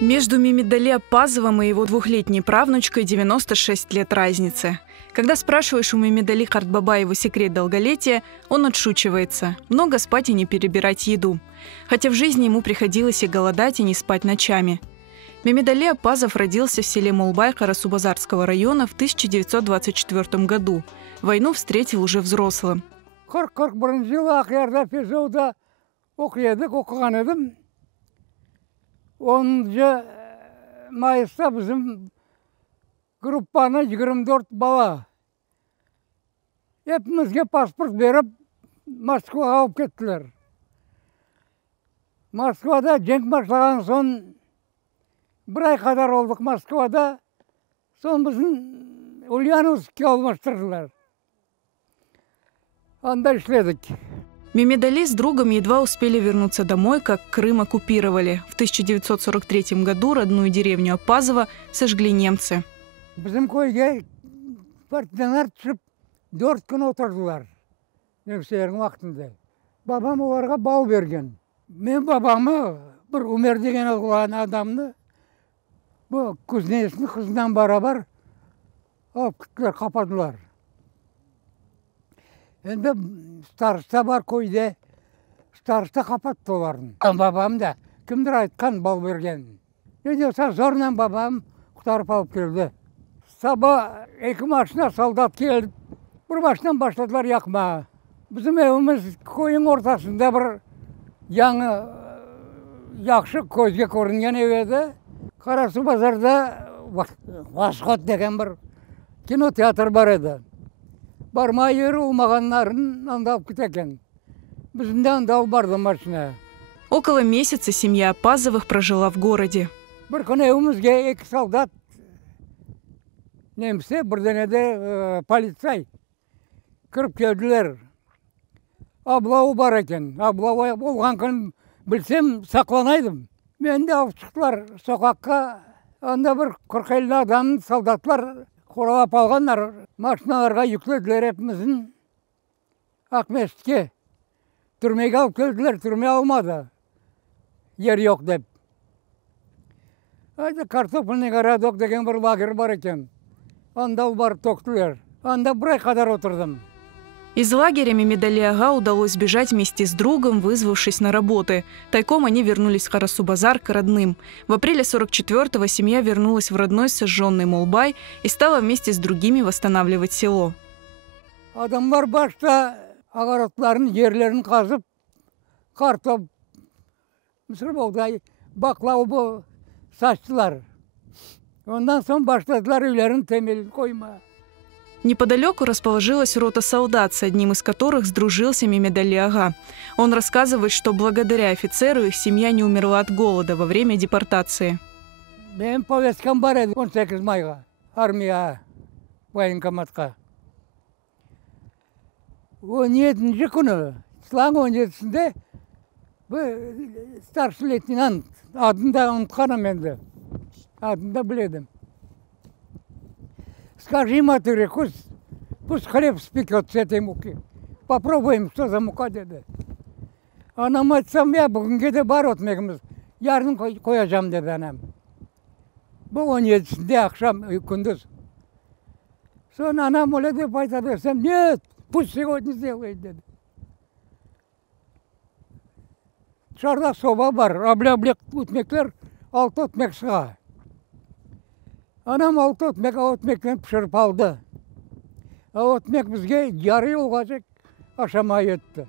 Между Мемедали Аппазовым и его двухлетней правнучкой 96 лет разницы. Когда спрашиваешь у Мемедали Картбабаева секрет долголетия, он отшучивается. Много спать и не перебирать еду. Хотя в жизни ему приходилось и голодать, и не спать ночами. Мемедали Аппазов родился в селе Молбай Карасубазарского района в 1924 году. Войну встретил уже взрослым. 41 жылы Ақиярда Пежауда оқыған едім. 10 майыста біздің группаны 24 бала. Hepimizге паспорт беріп, Москваға алып кеттілер. Москвада жеңіп башлаған соң, бір ай қадар болдық Москвада, соң біздің Ульяновскке алмастырдылар. Анда ишледік. Мемедали с другом едва успели вернуться домой, как Крым оккупировали. В 1943 году родную деревню Аппазова сожгли немцы. Біздің көйге партизандар түсіп, 4 күн отырдылар. Немістердің уақытында. Бабам оларға бау берген. Мен бабамы, бір Умер деген алған адамны, бұл Кузнецовтың қызынан барабар алып кеттілер, қападылар. Енді старыста бар көйде, старыста қапатты оларын. Бабам да кімдір айтқан бал берген. Енді зорынан бабам құтарып алып келді. Саба 2 машина солдат келді. Бір машинан башладылар яқма. Біздің evimiz көйің ортасында бір яңы яқшы көзге көрінген ev еді. Қарасубазарда Восход деген бір кинотеатр бар еді. Бармай ері умағанларын анда алып кетекен. Біздің анда барды машина. Около месяца семья Аппазовых прожила в городе. Бір күн evimizге 2 солдат немсе, бірденеде полицай кіріп келділер. Аблауы бар екен. Аблауы болған күн білсем, сақланайдым. Мен де алып шықтылар соқаққа. Анда бір 40-50 адам солдатлар қоралап алғандар. Машиналарға yüklediler hepimizin. Ақмешітке. Түрмеге алып келділер, түрме алмады. Yer yok деп. Картофельный городок деген бір лагерь бар екен. Анда барып тоқтылар. Анда бір ай қадар отырдым. Из лагеря Мемедали ага удалось сбежать вместе с другом, вызвавшись на работы. Тайком они вернулись в Карасубазар к родным. В апреле 44-го семья вернулась в родной сожженный Молбай и стала вместе с другими восстанавливать село. Адамдар башта ағаратларын, жерлерін қазып, картоп, мысыр болдай, бақлауы саштылар. Ondan соң баштадылар үйлерін темел қойма. Неподалеку расположилась рота солдат, с одним из которых сдружился Мемедали ага. Он рассказывает, что благодаря офицеру их семья не умерла от голода во время депортации. Мен повесткам бар еді 18 майға, армия военкоматқа. 17-ші күні, сылаң 17-сінде, старший лейтенант, адында ұмытқанам енді, адында біледім. Скажи матери, пусть хлеб спекет с этой муки. Попробуем, что за мука, деді. Анам айтсам, я бүгінге де бар отмегіміз, ярын қояжам, деді анам. Бұл 17-сінде ақшам күндіз. Сон анам оле деп айта берсем, нет, пусть сегодня сделает, деді. Шарда соба бар, аблек өтмектер, 6 өтмек шыға. Анам 6 өтмектен пішіріп алды. Өтмек бізге яры олғажек ашамай өтті.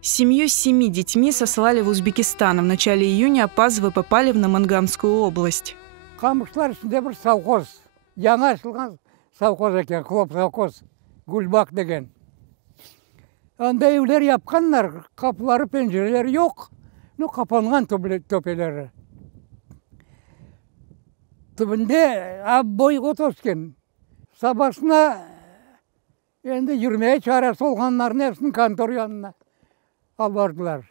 Семью с 7 детьми сослали в Узбекистан. В начале июня Аппазовы попали в Намангамскую область. Қамышлар ішінде бір совхоз. Яңа ашылған совхоз екен, хлоп совхоз. Гүлбақ деген. Анда үйлер япқандар, қапылары, пенжерлер жоқ. Қапанған төпелері. Түбінде бой өтескен. Сабасына енді жүрмей чарасы олғанларын әпсін контор янына албардылар.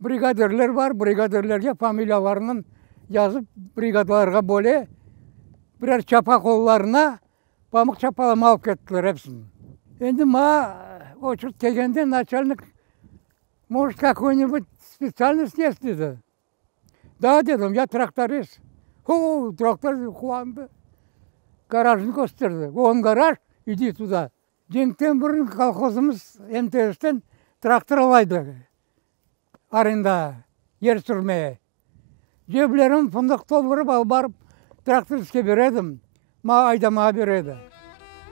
Бригадерлер бар, бригадерлерге фамилияларынан жазып, бригадаларға бөле, бірер чапа қолларына памық чапалама алып кеттілер әпсін. Енді очерт келгенде начальник, может, какой-нибудь специальность есть деді. Да, дедім, я тракторист. О, трактор қуанды. Гаражын көстерді. Он гараж, иди туда. Жеңтен бұрын колхозымыз МТС-тен трактор алайды. Аренда, ер сүрмeye. Жеблерім фындық толғырып ал барып трактор іске бередім. Айдама береді.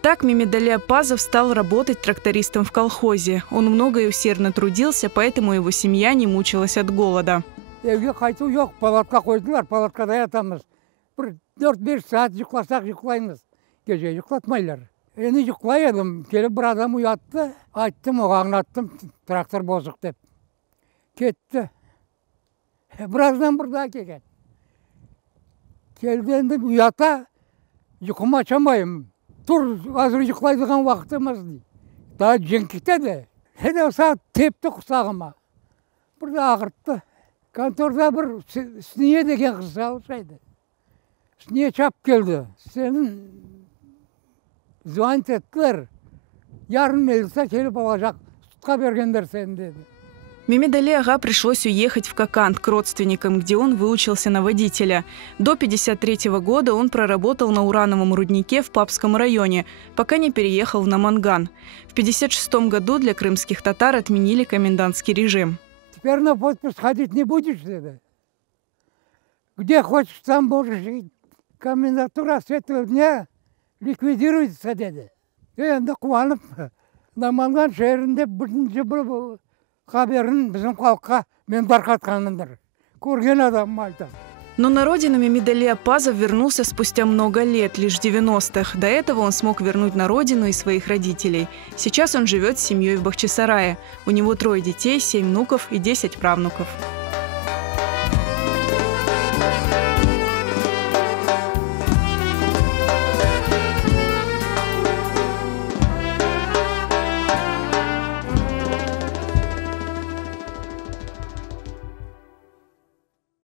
Так Мемедали Апазов стал работать трактористом в колхозе. Он много и усердно трудился, поэтому его семья не мучилась от голода. Evге қайту жоқ, палатқа қойдылар, палаткада ятамыз. Бір 4-5 саат жүкласақ жүклаймыз. Кеше жүклатмайлар. Ені жүклай едім, келіп бір адам уятты, айттым, оған аттым, трактор бозық деп. Кетті. Біраздан бірда келген. Келгенде уята, жүкім açamayım. Тұр, азыр жүклайдыған уақытымыз дейді. Да жеңкітеді. Хеде саат тепті құсағыма. Бірда ағыртты. Конторда бір сіне деген қыз алышайды. Сіне чап келді. Сенің звонить еттілер. Ярым милиция келіп алacak. Сутқа бергендер сені деді. Мемедали ага пришлось уехать в Коканд к родственникам, где он выучился на водителя. До 1953 года он проработал на урановом руднике в Папском районе, пока не переехал в Наманган. В 1956 году для крымских татар отменили комендантский режим. Теперь на подпись ходить не будешь, деді. Где хочешь, там можешь жить. Комендатура с этого дня ликвидируется, деді. Енді қуанып, Наманган шерінде бірінші бір хаберін біздің халыққа мен тарқатқанымdır. Көрген адам айтады. Но на родину Мемедали Апазов вернулся спустя много лет, лишь в 90-х. До этого он смог вернуть на родину и своих родителей. Сейчас он живет с семьей в Бахчисарае. У него 3 детей, 7 внуков и 10 правнуков.